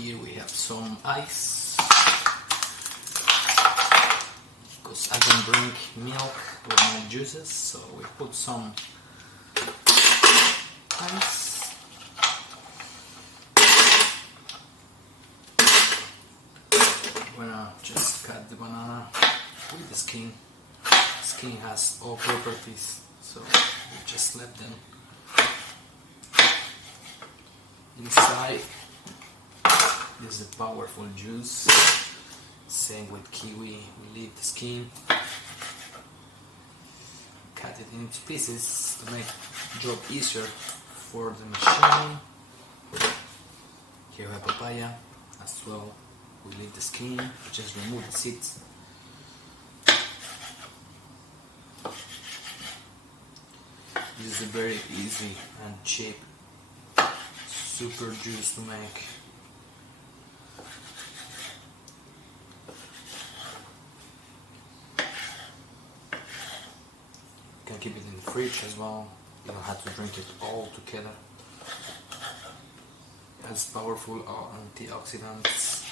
Here we have some ice, because I don't drink milk with my juices, so we put some ice. I'm gonna just cut the banana with the skin. The skin has all properties, so we just let them inside. This is a powerful juice. Same with kiwi, we leave the skin, cut it into pieces to make the job easier for the machine. Here we have papaya as well. We leave the skin, just remove the seeds. This is a very easy and cheap super juice to make. You can keep it in the fridge as well. You don't have to drink it all together. It has powerful antioxidants.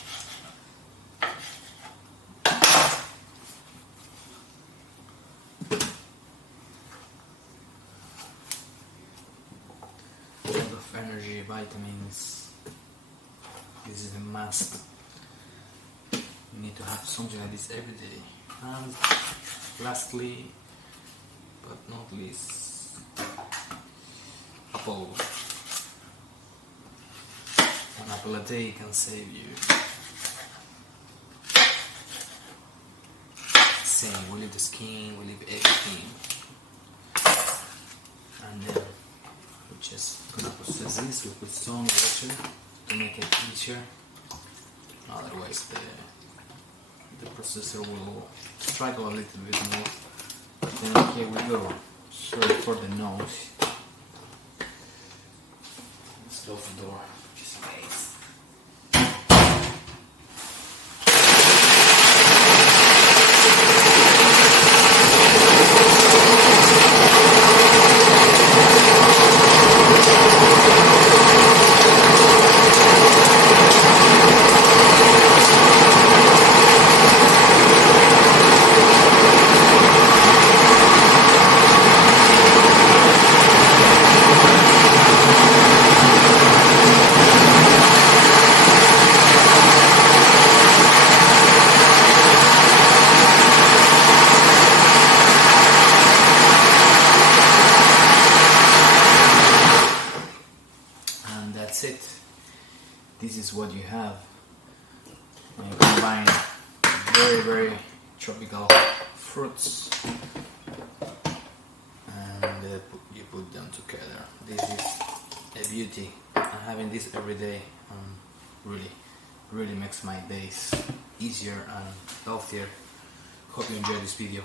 A lot of energy, vitamins. This is a must. You need to have something like this every day. And lastly, but not least, apple. One apple a day can save you. Same, we leave the skin, we leave everything. And then we just gonna process this, we put some water to make it easier. Otherwise the processor will struggle a little bit more. But then here we go. Sorry for the noise. Let's close the door. Just in case. That's it. This is what you have when you combine very tropical fruits and you put them together. This is a beauty, and having this every day really makes my days easier and healthier. Hope you enjoyed this video.